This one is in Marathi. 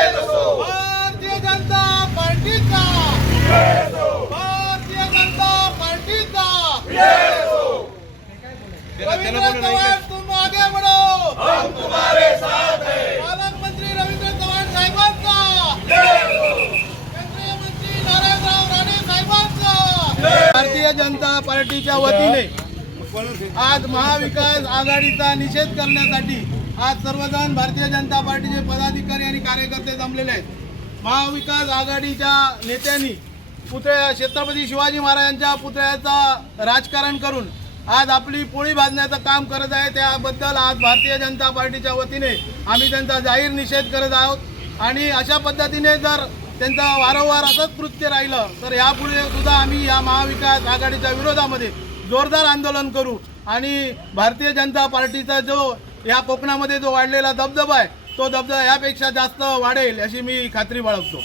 भारतीय जनता पार्टीचा. भारतीय जनता पार्टीचा रवींद्र चव्हाण तुम आगे भारतीय जनता पार्टीच्या वतीने आज महाविकास आघाडीचा निषेध करण्यासाठी आज सर्वजण भारतीय जनता पार्टीचे पदाधिकारी आणि कार्यकर्ते जमलेले आहेत. महाविकास आघाडीच्या नेत्यांनी पुतळ्या छत्रपती शिवाजी महाराजांच्या पुतळ्याचा राजकारण करून आज आपली पोळी भाजण्याचं काम करत आहे. त्याबद्दल आज भारतीय जनता पार्टीच्या वतीने आम्ही त्यांचा जाहीर निषेध करत आहोत. आणि अशा पद्धतीने जर त्यांचा वारंवार असंच कृत्य राहिलं. तर यापुढे सुद्धा आम्ही या महाविकास आघाडीच्या विरोधामध्ये जोरदार आंदोलन करू. आणि भारतीय जनता पार्टीचा जो या कोकणामध्ये जो वाढलेला दबदबा आहे तो दबदबा यापेक्षा जास्त वाढेल अशी मी खात्री बाळगतो.